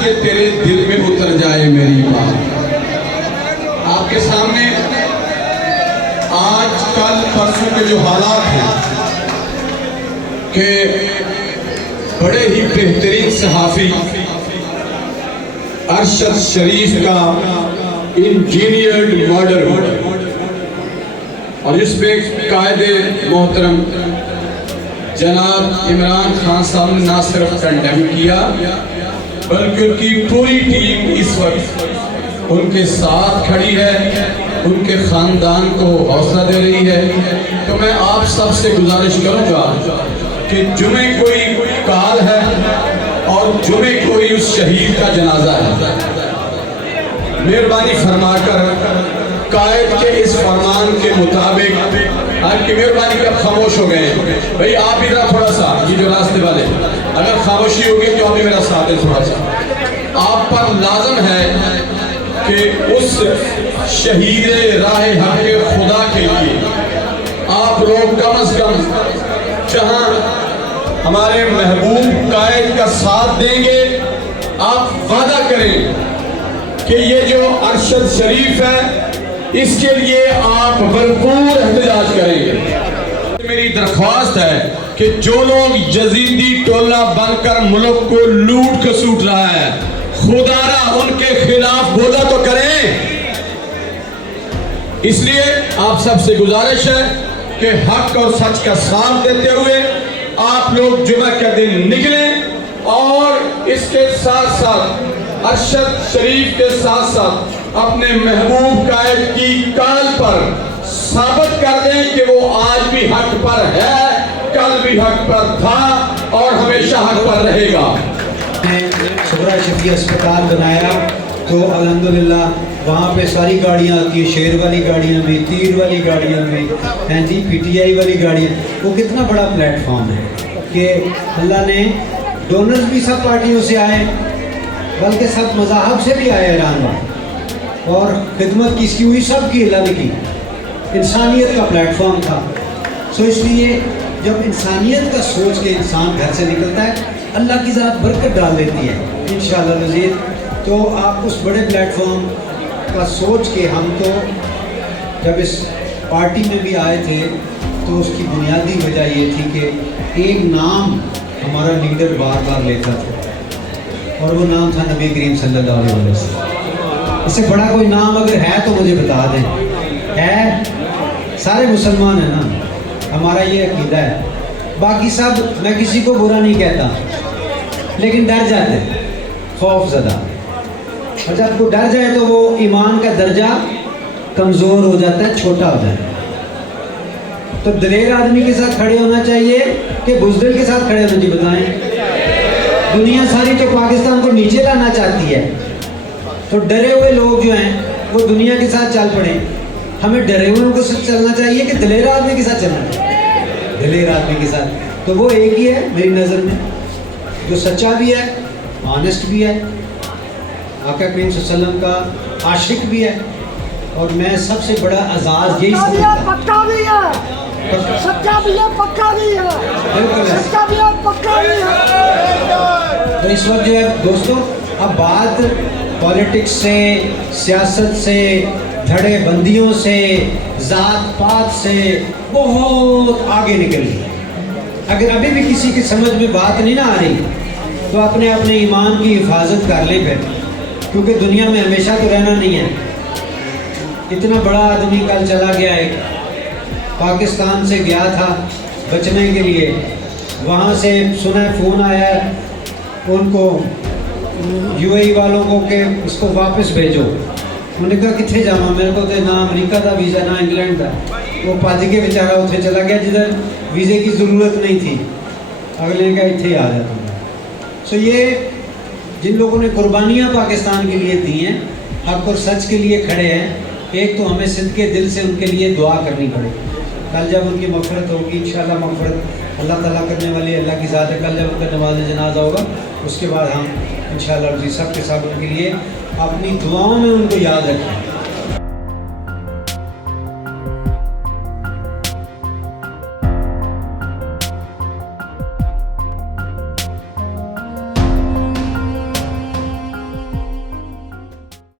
کہ تیرے دل میں اتر جائے میری بات۔ آپ کے سامنے آج کل پرسوں کے جو حالات ہیں کہ بڑے ہی بہترین صحافی ارشد شریف کا انجینئرڈ مرڈر ہوا اور اس پہ قائد محترم جناب عمران خان صاحب نے نہ صرف کنڈیم کیا بلکہ ان کی پوری ٹیم اس وقت ان کے ساتھ کھڑی ہے، ان کے خاندان کو حوصلہ دے رہی ہے۔ تو میں آپ سب سے گزارش کروں گا کہ جمعے کوئی کال ہے اور جمعے کوئی اس شہید کا جنازہ ہے، مہربانی فرما کر قائد کے اس فرمان کے مطابق آپ کی مہربانی کر خاموش ہو گئے بھئی، آپ ادھر تھوڑا سا یہ جو راستے والے اگر خاموشی ہوگی تو آپ بھی میرا ساتھ ہے، تھوڑا سا آپ پر لازم ہے کہ اس شہید راہ حق خدا کے لیے آپ لوگ کم از کم جہاں ہمارے محبوب قائد کا ساتھ دیں گے، آپ وعدہ کریں کہ یہ جو ارشد شریف ہے اس کے لیے آپ بھرپور احتجاج کریں گے۔ میری درخواست ہے کہ جو لوگ یزیدی ٹولہ بن کر ملک کو لوٹ کسوٹ رہا ہے، خدا را ان کے خلاف بولا تو کریں۔ اس لیے آپ سب سے گزارش ہے کہ حق اور سچ کا ساتھ دیتے ہوئے آپ لوگ جمعہ کا دن نکلیں اور اس کے ساتھ ساتھ ارشد شریف کے ساتھ ساتھ اپنے محبوب قائد کی کال پر ثابت کر دیں کہ وہ آج بھی حق پر ہے، کل بھی حق پر تھا اور ہمیشہ حق پر رہے گا۔ صبرہ شفیع اسپتال بنایا تو الحمدللہ وہاں پہ ساری گاڑیاں آتی ہیں، شیر والی گاڑیاں بھی، تیر والی گاڑیاں بھی ہیں جی، پی ٹی آئی والی گاڑیاں۔ وہ کتنا بڑا پلیٹ فارم ہے کہ اللہ نے ڈونرز بھی سب پارٹیوں سے آئے بلکہ سب مذاہب سے بھی آئے ایران میں، اور خدمت کس کی ہوئی، سب کی اللہ نے کی۔ انسانیت کا پلیٹ فارم تھا، سو اس لیے جب انسانیت کا سوچ کے انسان گھر سے نکلتا ہے اللہ کی ذات برکت ڈال دیتی ہے انشاءاللہ العزیز۔ تو آپ اس بڑے پلیٹ فارم کا سوچ کے ہم تو جب اس پارٹی میں بھی آئے تھے تو اس کی بنیادی وجہ یہ تھی کہ ایک نام ہمارا لیڈر بار بار لیتا تھا اور وہ نام تھا نبی کریم صلی اللہ علیہ وسلم۔ اس سے بڑا کوئی نام اگر ہے تو مجھے بتا دیں، ہے؟ سارے مسلمان ہیں نا، ہمارا یہ عقیدہ ہے۔ باقی سب، میں کسی کو برا نہیں کہتا لیکن ڈر جاتے، خوف زدہ، اور جب کوئی ڈر جائے تو وہ ایمان کا درجہ کمزور ہو جاتا ہے، چھوٹا ہو جاتا ہے۔ تو دلیر آدمی کے ساتھ کھڑے ہونا چاہیے کہ بزدل کے ساتھ کھڑے ہونا، جی بتائیں؟ دنیا ساری تو پاکستان کو نیچے لانا چاہتی ہے، تو ڈرے ہوئے لوگ جو ہیں وہ دنیا کے ساتھ چل پڑیں۔ ہمیں ڈرے ہوئے کو ساتھ چلنا چاہیے کہ دلیر آدمی کے ساتھ چلنا چاہیے؟ دلیر آدمی کے ساتھ تو وہ ایک ہی ہے میری نظر میں، جو سچا بھی ہے، آنیسٹ بھی ہے، آقا کریم صلی اللہ علیہ وسلم کا عاشق بھی ہے، اور میں سب سے بڑا اعزاز یہی سمجھتا ہوں۔ پکا بھی ہے، سچا بھی ہے، پکا بھی ہے، بالکل سچا بھی ہے، پکا بھی ہے۔ تو اس وقت جو ہے دوستو، اب بات پالیٹکس سے، سیاست سے، دھڑے بندیوں سے، ذات پات سے بہت آگے نکل گئی۔ اگر ابھی بھی کسی کی سمجھ میں بات نہیں نہ آ رہی تو اپنے ایمان کی حفاظت کر لیں پھر، کیونکہ دنیا میں ہمیشہ تو رہنا نہیں ہے۔ اتنا بڑا آدمی کل چلا گیا، ایک پاکستان سے گیا تھا بچنے کے لیے، وہاں سے سنا فون آیا ان کو یو اے ای والوں کو کہ اس کو واپس بھیجو۔ انہوں نے کہا کتنے جانا؟ میرے کو تو نہ امریکہ کا ویزا نہ انگلینڈ کا۔ وہ پاجی کے بیچارہ اتنے چلا گیا جدھر ویزے کی ضرورت نہیں تھی، اگلے کا اتنے آ جاتا۔ سو یہ جن لوگوں نے قربانیاں پاکستان کے لیے دی ہیں، حق اور سچ کے لیے کھڑے ہیں، ایک تو ہمیں صدقے دل سے ان کے لیے دعا کرنی پڑے۔ کل جب ان کی مغفرت ہوگی انشاءاللہ، مغفرت اللہ تعالیٰ کرنے والی اللہ کی ذات ہے، کل جب ان کا نماز جنازہ ہوگا اس کے بعد ہم انشاءاللہ سب کے ساتھ ان کے لیے اپنی دعاؤں میں ان کو یاد رکھیں۔